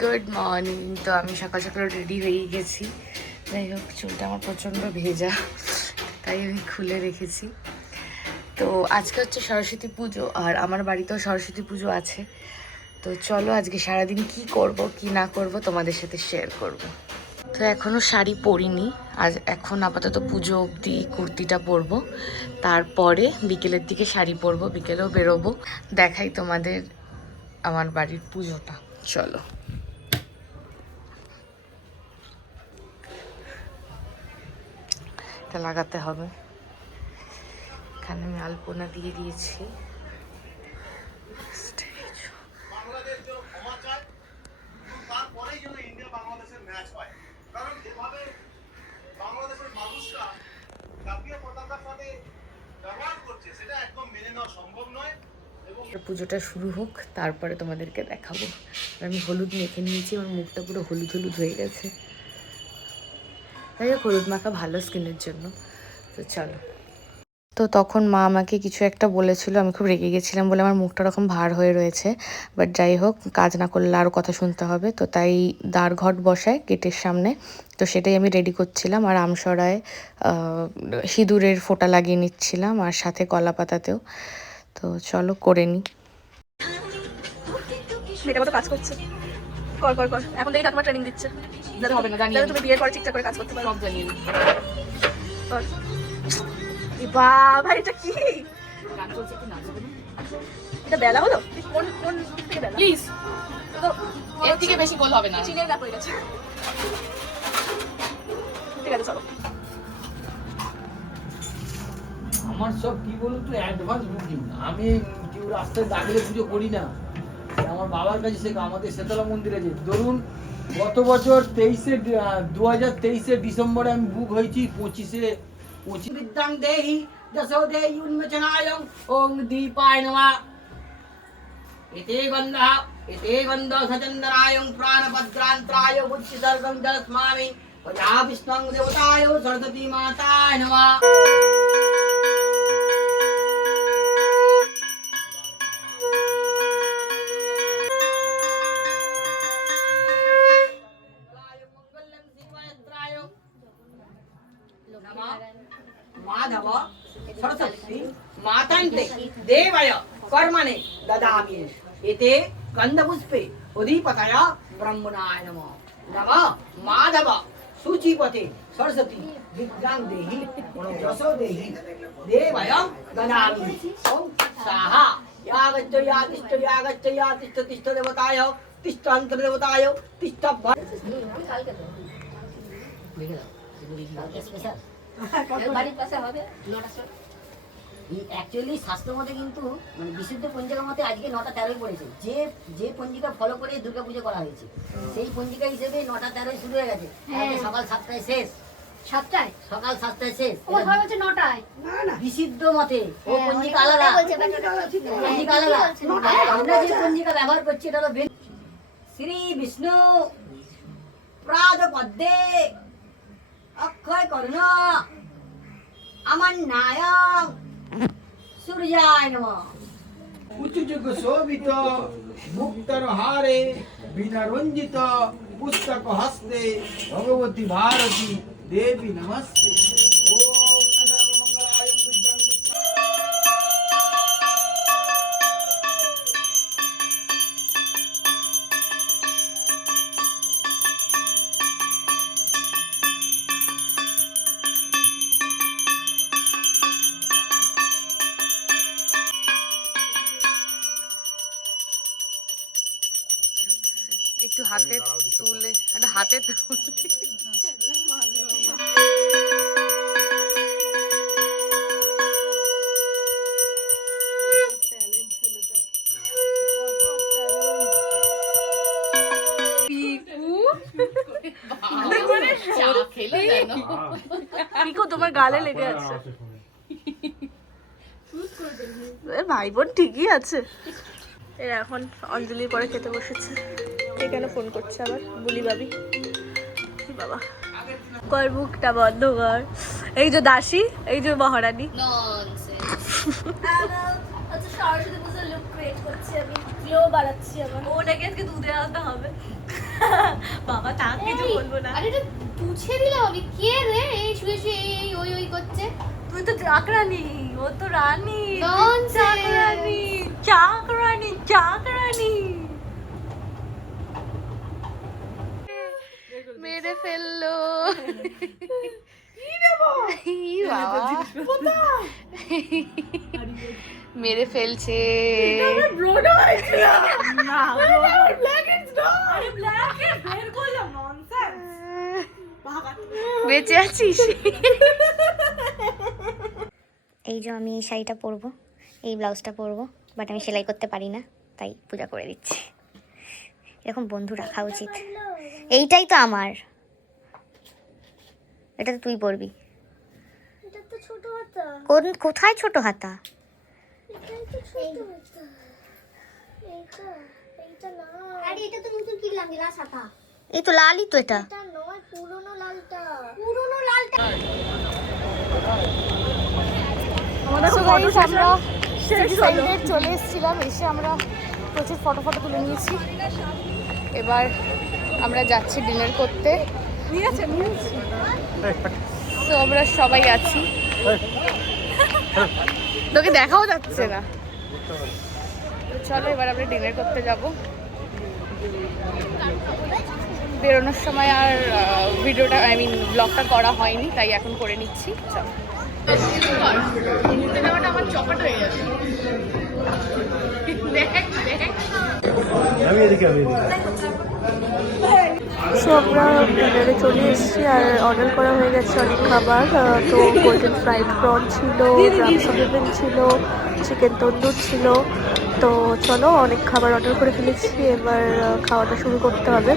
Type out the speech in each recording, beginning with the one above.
Good morning. তো আমি সকাল সকাল রেডি হয়ে গেছি। যাই হোক, চুলটা আমার প্রচণ্ড ভেজা, তাই আমি খুলে রেখেছি। তো আজকে হচ্ছে সরস্বতী পুজো, আর আমার বাড়িতেও সরস্বতী পুজো আছে। তো চলো আজকে সারাদিন কি করব কি না করব তোমাদের সাথে শেয়ার করব। তো এখনও শাড়ি পরিনি, এখন আপাতত পুজো অবধি কুর্তিটা পরবো, তারপরে বিকেলের দিকে শাড়ি পরবো, বিকেলেও বেরোবো। দেখাই তোমাদের আমার বাড়ির পুজোটা, চলো। এটা লাগাতে হবে, এখানে আমি আলপনা দিয়ে দিয়েছি। পুজোটা শুরু হোক, তারপরে তোমাদেরকে দেখাবো। আমি হলুদ মেখে নিয়েছি, আমার মুখটা পুরো হলুদ হলুদ হয়ে গেছে। তাই হোক, হলুদ মাখা ভালো স্কিনের জন্য। তো চলো। তো তখন মা আমাকে কিছু একটা বলেছিল, আমি খুব রেগে গেছিলাম বলে আমার মুখটা ওরকম ভার হয়ে রয়েছে। বাট যাই হোক, কাজ না করলে আরও কথা শুনতে হবে। তো তাই দাঁড় ঘট বসায় গেটের সামনে, তো সেটাই আমি রেডি করছিলাম। আর আমসরায় সিঁদুরের ফোঁটা লাগিয়ে নিচ্ছিলাম, আর সাথে কলা পাতাতেও। তো চলো করে নিই। মেয়েটা কত কাজ করছে, কর কর কর। এখন দেখি কাকিমা ট্রেনিং দিচ্ছে, যাতে হবে না, জানি তুমি বিয়ের পরে ঠিকঠাক করে কাজ করতে পারো। সব জানি কর। বাবা এটা কি গান চলছে, কি নাচ হবে না? এটা বেলা হলো, কোন কোন থেকে বেলা প্লিজ, তো এর থেকে বেশি গোল হবে না, চিনের গা পড়ে গেছে। ঠিক আছে চলো। আমার সব কি বলুন তো অ্যাডভান্স বুকিং। আমি কেউ রাস্তায় দাঁড়িয়ে পুজো করি না, আমার বাবার কাছে শেখা। আমাদের শেতলা মন্দিরে যে ধরুন গত বছর 2023 ডিসেম্বরে আমি বুক হয়েছি, 25 বিদ্যাং দেহি দশো দেহি উন্মোচনায়ং ওং দীপায় নমঃ। এতে গন্ধ সচন্দনায়ং প্রাণভদ্রান্ত্রায় বুদ্ধি সর্বং দস্মামি ওয়া বিষ্ণুং দেবতায় সরস্বতী মাতায় নমঃ। माधव सरस्वती मातान्ते देवाय कर्मणे ददामि एते गन्धपुष्पे उदीपतय ब्रह्मणाय नमः। नमः माधव सूचिपते सरस्वती विद्यां देहि मनोजसो देहि देवाय ददामि। ओम स्वाहा। यागच्छ यागच्छ तिष्ठ देवताय तिष्ठ अंतर देवताय तिष्ठ অ্যাকচুয়ালি শাস্ত্র মতে কিন্তু মানে বিশুদ্ধ পঞ্জিকা মতে আজকে 9টা 13 পড়েছে। যে পঞ্জিকা ফলো করে দুর্গা পুজো করা হয়েছে, সেই পঞ্জিকা হিসেবে 9টা 13 শুরু হয়ে গেছে। সকাল 7টায় শেষ, 7টায় সকাল 7টায় শেষ। ও ভাই বলছে 9টায়, না না বিশুদ্ধ মতে ও পঞ্জিকা আলাদা, পঞ্জিকা আলাদা। আমরা যে পঞ্জিকা ব্যবহার করছি এটা হলো শ্রী বিষ্ণু প্রাদ পদ্মে অক্ষয় করুণ আমন্নায়ং সূর্যায় নমঃ। উচ্চযুগ শোভিত মুক্তর হারে বিনা রঞ্জিত পুস্তক হস্তে ভগবতী ভারতী দেবী নমস্তে। ওম সর্বমঙ্গলায় বিদ্যাং একটু হাতে তুলে, একটা হাতে তুলে পিকো তোমার গালে লেগে আছে। ভাই বোন ঠিকই আছে। এরা এখন অঞ্জলির পরে খেতে বসেছে। কে কেন ফোন করছে আবার? বুলি ভাবি। বাবা কর মুখটা বন্ধ কর। এই যে দাসী, এই যে মহারানী। সরস্বতী পুজোর লুক ক্রিয়েট করছি আমি, গ্লো বাড়াচ্ছি আমার। ওটাকে আজকে দুধে আনতে হবে। বাবা তা কিছু বলবো না। আরে এটা পুছে দিলাম আমি। কে রে এই শুয়ে শুয়ে এই ওই ওই করছে? তুই তো চাকরানি, ও তো রানী। Nonsense! চাকরানি, চাকরানি, চাকরানি। মেরে ফেললো। মেরে ফেলছে। ব্রোডা হয়েছিল না, ব্ল্যাক ইজ নট। আরে ব্ল্যাক এ বের করলাম, ননসেন্স। বেঁচে আছিস? এই যে আমি এই শাড়িটা পরবো, এই ব্লাউজটা পরবো, বাট আমি সেলাই করতে পারি না, তাই পূজা করে দিচ্ছি। এরকম বন্ধু রাখা উচিত। এইটাই তো আমার, এটা তো তুই পরবি। এটা তো ছোট হাতা। কোথায় ছোট হাতা? এটাই তো ছোট হাতা। এইটা না। আরে এটা তো নতুন কিনলাম গ্লাস হাতা। এই তো লালই তো এটা। এটা নয়, পুরনো লালটা। পুরনো লালটা। আমাদের আমরা সিটি সাইডে চলে এসেছিলাম, এসে আমরা প্রচুর ফটো তুলে নিয়েছি। এবার আমরা যাচ্ছি ডিনার করতে। তো আমরা সবাই আছি, তোকে দেখাও যাচ্ছে না। তো চলো এবার আমরা ডিনার করতে যাব। বেরোনোর সময় আর ভিডিওটা ব্লগটা করা হয়নি, তাই এখন করে নিচ্ছি। চলো। আমার চপাট হয়ে গেছে। সো আমরা ডিনারে চলে এসেছি আর অর্ডার করা হয়ে গেছে অনেক খাবার। তো গোল্ডেন ফ্রাইড প্রন ছিল, রামসাবিন ছিল, চিকেন তন্দুর ছিল। তো চলো অনেক খাবার অর্ডার করে ফেলেছি, এবার খাওয়াটা শুরু করতে হবে।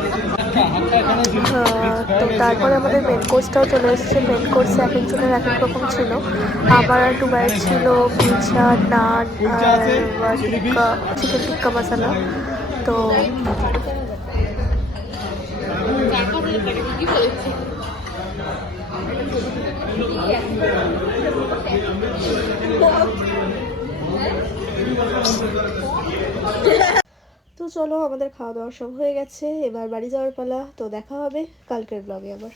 তো তারপরে আমাদের মেন কোর্সটাও চলে এসেছে। মেন কোর্সে এক একজনের এক এক রকম ছিল। আমার আর ডুবাইয়ের ছিল পিৎজা, নান আর চিকেন টিক্কা মশলা। তো তো চলো আমাদের খাওয়া দাওয়া সব হয়ে গেছে, এবার বাড়ি যাওয়ার পালা। তো দেখা হবে কালকের ব্লগে আবার।